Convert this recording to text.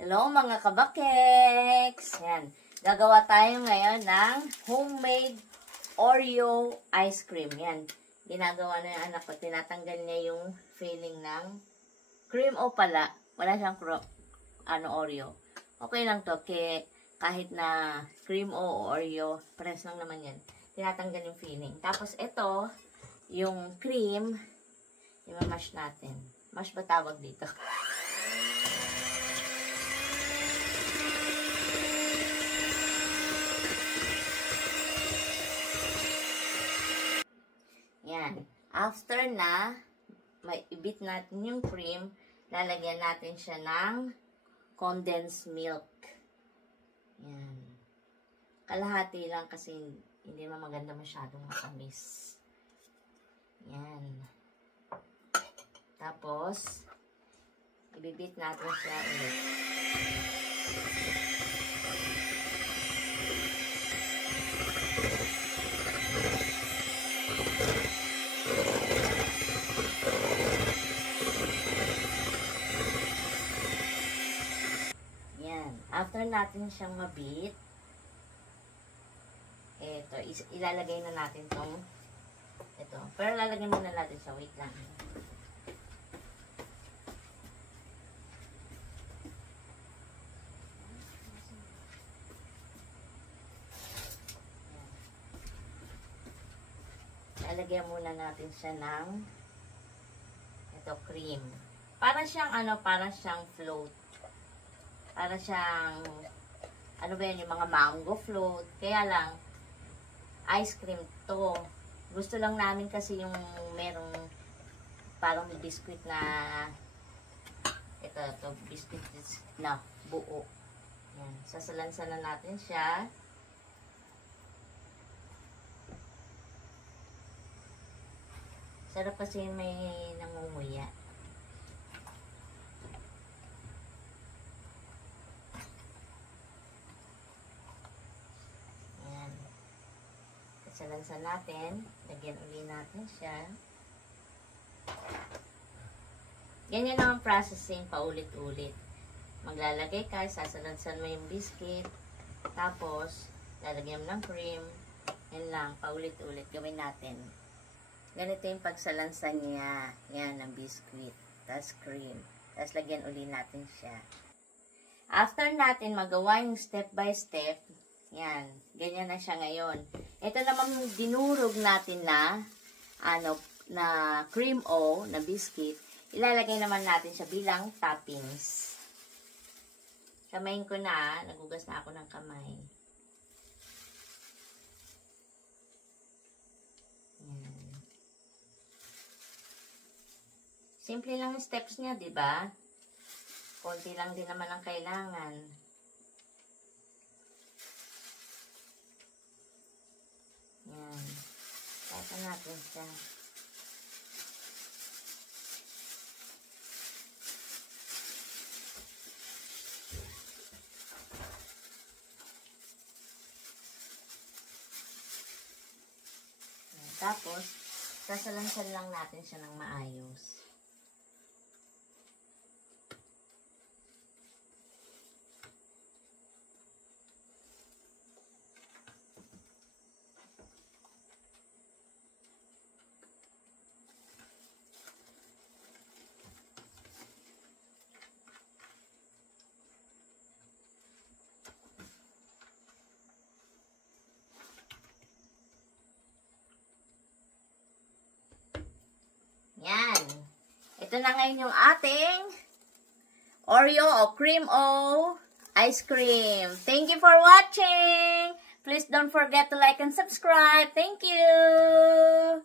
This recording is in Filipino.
Hello mga kabakeks! Yan. Gagawa tayo ngayon ng homemade Oreo ice cream. Yan. Ginagawa na yung anak ko. Tinatanggal niya yung filling ng cream o pala. Wala siyang Oreo. Okay lang to. Kahit na cream o Oreo, press lang naman yan. Tinatanggal yung filling. Tapos ito, yung cream, i-mash natin. Mash ba tawag dito? Yan. After na, i-beat natin yung cream, lalagyan natin siya ng condensed milk. Yan. Kalahati lang kasi hindi naman maganda masyadong matamis. Yan. Tapos, i-beat natin siya ulit. After natin siyang mabit, eto, ilalagay na natin tong, ito. Pero lalagay muna natin sa, wait lang. Lalagyan muna natin siya ng, ito, cream. Para siyang, para siyang float. Para siyang, ba yan, yung mga mango float. Kaya lang, ice cream to. Gusto lang namin kasi yung merong parang may biscuit na, ito, biscuit na buo. Yan. Sasalansanan natin siya. Sarap kasi may nangunguya. Salansan natin. Lagyan uli natin siya. Ganyan ang processing paulit-ulit. Maglalagay ka, sasalansan mo yung biscuit. Tapos, lalagyan mo ng cream. Yan lang, paulit-ulit. Gawin natin. Ganito yung pagsalansan niya. Yan, ng biscuit. Tapos cream. Tapos lagyan uli natin siya. After natin magawa yung step by step, yan, ganyan na siya ngayon. Ito naman dinurog natin na, na cream o, na biscuit. Ilalagay naman natin siya bilang toppings. Kamayin ko na, nagugas na ako ng kamay. Yan. Simple lang yung steps niya, diba? Konti lang din naman ang kailangan. Yan. Tata natin siya. Yan. Tapos, sasalansan lang natin siya ng maayos. Yan. Ito na ngayon yung ating Oreo o cream o ice cream. Thank you for watching. Please don't forget to like and subscribe. Thank you.